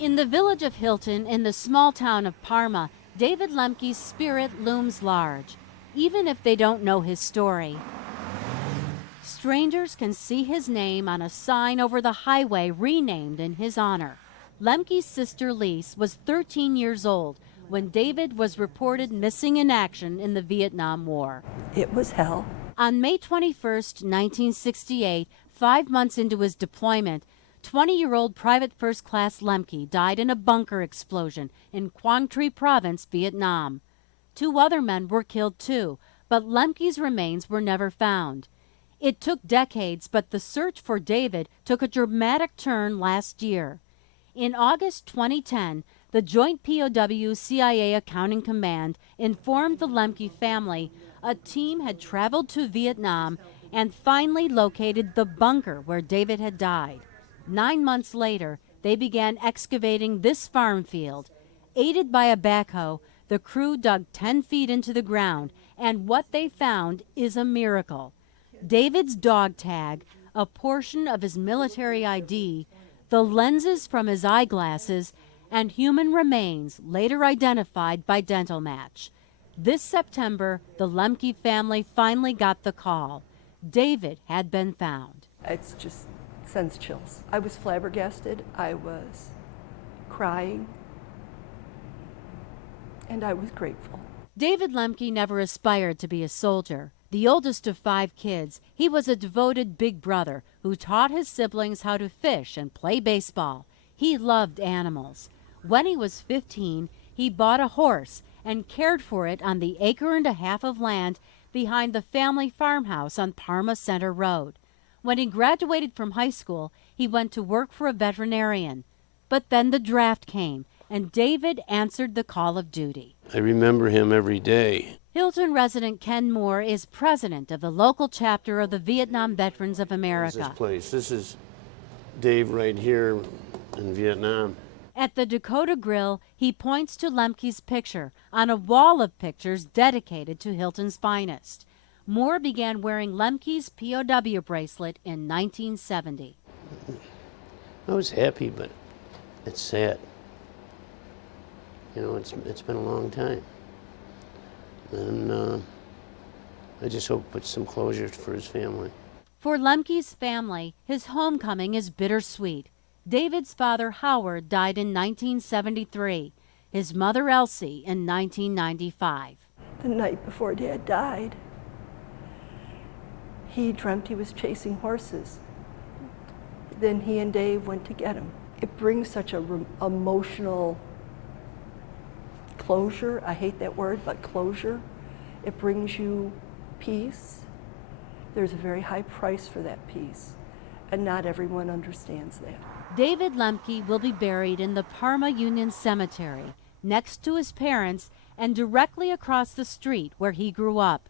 In the village of Hilton, in the small town of Parma, David Lemcke's spirit looms large, even if they don't know his story. Strangers can see his name on a sign over the highway renamed in his honor. Lemcke's sister Lise was 13 years old when David was reported missing in action in the Vietnam War. It was hell. On May 21, 1968, 5 months into his deployment, 20-year-old Private First Class Lemcke died in a bunker explosion in Quang Tri Province, Vietnam. 2 other men were killed too, but Lemcke's remains were never found. It took decades, but the search for David took a dramatic turn last year. In August 2010, the Joint POW-CIA Accounting Command informed the Lemcke family a team had traveled to Vietnam and finally located the bunker where David had died. 9 months later, they began excavating this farm field. Aided by a backhoe, the crew dug 10 feet into the ground, and what they found is a miracle. David's dog tag, a portion of his military ID, the lenses from his eyeglasses, and human remains later identified by dental match. This September, the Lemcke family finally got the call. David had been found. It's just sends chills. I was flabbergasted. I was crying. And I was grateful. David Lemcke never aspired to be a soldier. The oldest of 5 kids, he was a devoted big brother who taught his siblings how to fish and play baseball. He loved animals. When he was 15, he bought a horse and cared for it on the 1.5 acres of land behind the family farmhouse on Parma Center Road. When he graduated from high school, he went to work for a veterinarian. But then the draft came, and David answered the call of duty. I remember him every day. Hilton resident Ken Moore is president of the local chapter of the Vietnam Veterans of America. This is Dave right here in Vietnam. At the Dakota Grill, he points to Lemcke's picture on a wall of pictures dedicated to Hilton's finest. Moore began wearing Lemcke's POW bracelet in 1970. I was happy, but it's sad. You know, it's been a long time. And I just hope it's some closure for his family. For Lemcke's family, his homecoming is bittersweet. David's father, Howard, died in 1973. His mother, Elsie, in 1995. The night before Dad died, he dreamt he was chasing horses. Then he and Dave went to get him. It brings such a emotional closure. I hate that word, but closure. It brings you peace. There's a very high price for that peace, and not everyone understands that. David Lemcke will be buried in the Parma Union Cemetery, next to his parents and directly across the street where he grew up.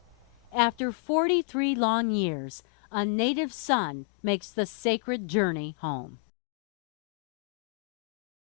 After 43 long years, a native son makes the sacred journey home.